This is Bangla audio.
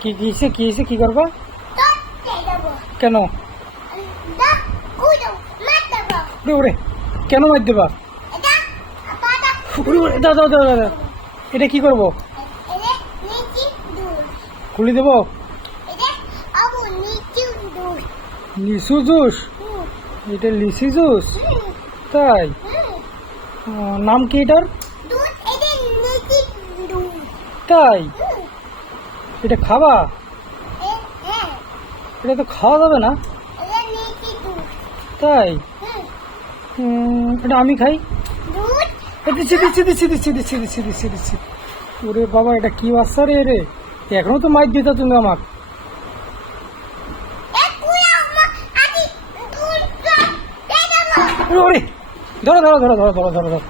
কি কিসে কি হয়েছে কি করবা কেন উড়ে উড়ে কেন মার দেবা উড়ে উড়ে দাও দাও দাও দাও এটা কি করবো খুলে দেবো লিচু জুস এটা লিচি জুস তাই নাম কি এটার তাই এটা খাবা এটা তো খাওয়া যাবে না তাই এটা আমি খাই দিচ্ছি দিচ্ছি দিচ্ছি দিচ্ছি দিচ্ছি দিচ্ছি দিচ্ছি দিচ্ছি ওরে বাবা এটা কি বাচ্চা রে রে এখনো তো মাইর দিতা তুমি আমাকে ওরে ধরো ধরো ধরো ধরো ধরো ধরো ধরো